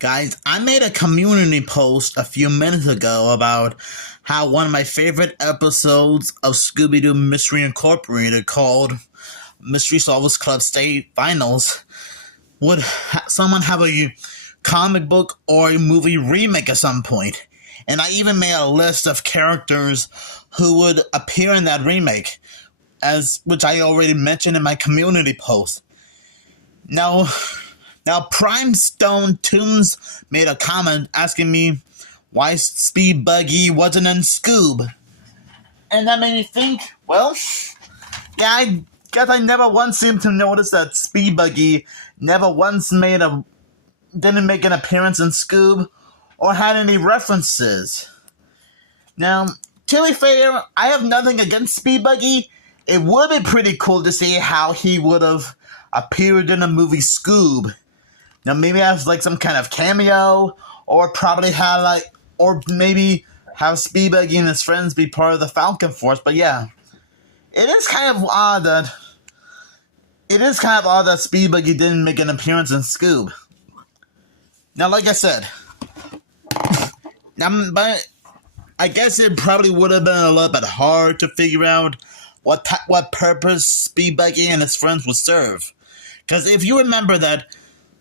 Guys, I made a community post a few minutes ago about how one of my favorite episodes of Scooby-Doo Mystery Incorporated, called Mystery Solvers Club State Finals, would someone have a comic book or a movie remake at some point. And I even made a list of characters who would appear in that remake, which I already mentioned in my community post. Now Prime Stone Tunes made a comment asking me why Speed Buggy wasn't in SCOOB. And that made me think, well, yeah, I guess I never once seemed to notice that Speed Buggy never once didn't make an appearance in SCOOB or had any references. Now, to be fair, I have nothing against Speed Buggy. It would be pretty cool to see how he would have appeared in the movie SCOOB. Now, maybe have some kind of cameo, or probably have or maybe have Speed Buggy and his friends be part of the Falcon Force. But yeah, it is kind of odd that Speed Buggy didn't make an appearance in SCOOB. Now, like I said, but I guess it probably would have been a little bit hard to figure out what purpose Speed Buggy and his friends would serve. Because if you remember that,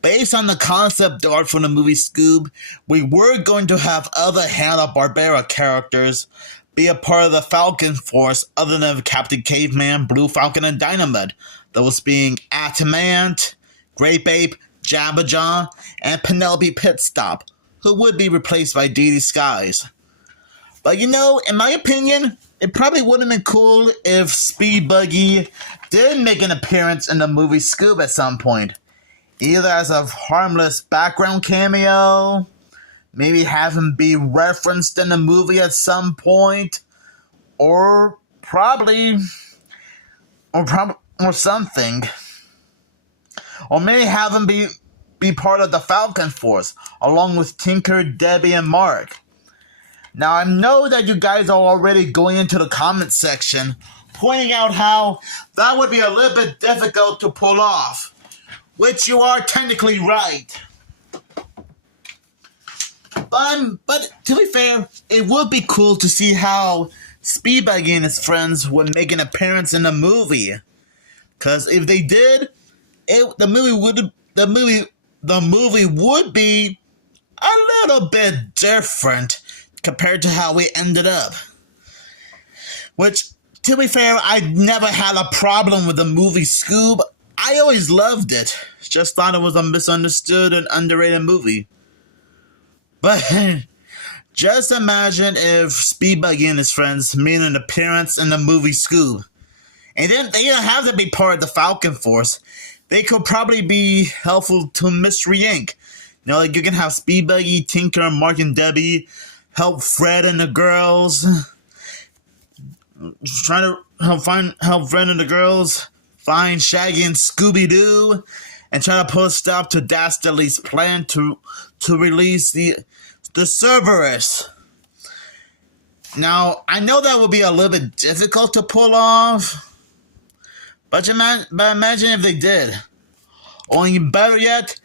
based on the concept art for the movie SCOOB, we were going to have other Hanna-Barbera characters be a part of the Falcon Force other than Captain Caveman, Blue Falcon, and Dynamite. Those being Atamant, Grape Ape, Jabberjaw, and Penelope Pitstop, who would be replaced by Dee Dee Skies. But in my opinion, it probably would have been cool if Speed Buggy did make an appearance in the movie SCOOB at some point. Either as a harmless background cameo, maybe have him be referenced in the movie at some point, or something. Or maybe have him be part of the Falcon Force, along with Tinker, Debbie, and Mark. Now, I know that you guys are already going into the comment section, pointing out how that would be a little bit difficult to pull off. Which you are technically right. But to be fair, it would be cool to see how Speed Buggy and his friends would make an appearance in the movie. Because if they did, the movie would be a little bit different compared to how we ended up. Which, to be fair, I never had a problem with the movie SCOOB. I always loved it. Just thought it was a misunderstood and underrated movie. But just imagine if Speed Buggy and his friends made an appearance in the movie SCOOB. And then they don't have to be part of the Falcon Force. They could probably be helpful to Mystery Inc. You can have Speed Buggy, Tinker, Mark, and Debbie help Fred and the girls. Trying to help Fred and the girls find Shaggy and Scooby-Doo, and try to put a stop to Dastardly's plan to release the Cerberus. Now, I know that would be a little bit difficult to pull off, but imagine if they did. Or even better yet,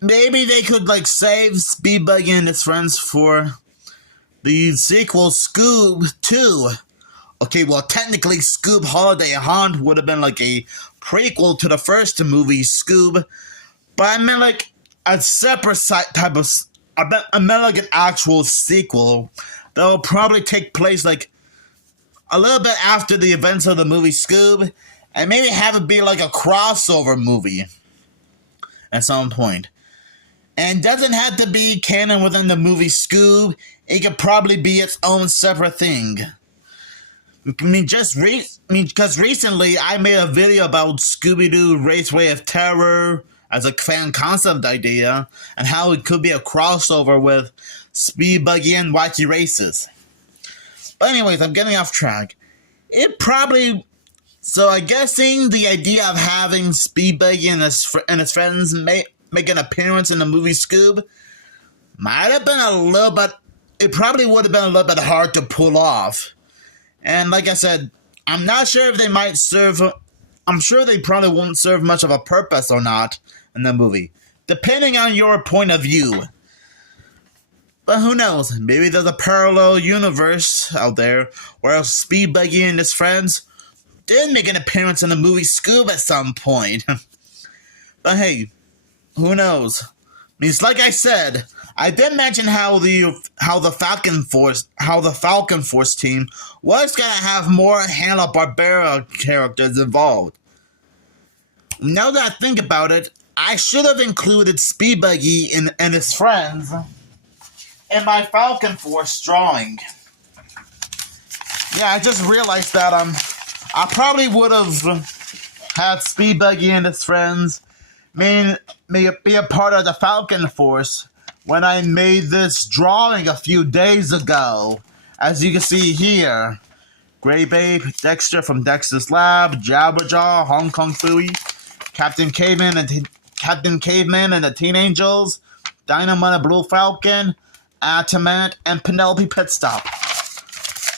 maybe they could save Speed Buggy and his friends for the sequel SCOOB 2. Okay, well, technically, SCOOB Holiday Haunt would have been a prequel to the first movie, SCOOB. But I meant a separate type of... I meant an actual sequel that will probably take place a little bit after the events of the movie SCOOB. And maybe have it be a crossover movie at some point. And doesn't have to be canon within the movie SCOOB. It could probably be its own separate thing. Because recently I made a video about Scooby-Doo Raceway of Terror as a fan concept idea, and how it could be a crossover with Speed Buggy and Wacky Races. But anyways, I'm getting off track. So I'm guessing the idea of having Speed Buggy and his friends make an appearance in the movie SCOOB might have been a little bit... It probably would have been a little bit hard to pull off. And like I said, I'm not sure if they might serve... I'm sure they probably won't serve much of a purpose or not in the movie. depending on your point of view. But who knows? Maybe there's a parallel universe out there where Speed Buggy and his friends did make an appearance in the movie SCOOB at some point. But hey, who knows? Means like I said, I did mention how the Falcon Force team was gonna have more Hanna-Barbera characters involved. Now that I think about it, I should have included Speed Buggy and his friends in my Falcon Force drawing. Yeah, I just realized that I probably would have had Speed Buggy and his friends may be a part of the Falcon Force when I made this drawing a few days ago. As you can see here, Grey Babe, Dexter from Dexter's Lab, Jabberjaw, Hong Kong Phooey, Captain Caveman and the Teen Angels, Dynamite and Blue Falcon, Atamant, and Penelope Pitstop.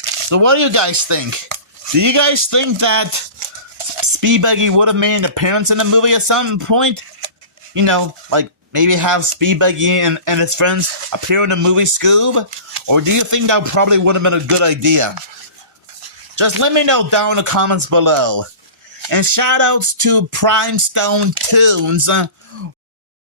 So what do you guys think? Do you guys think that Speed Buggy would have made an appearance in the movie at some point? You know, like maybe have Speed Buggy and his friends appear in the movie SCOOB? Or do you think that probably would have been a good idea? Just let me know down in the comments below. And shoutouts to Prime Stone Tunes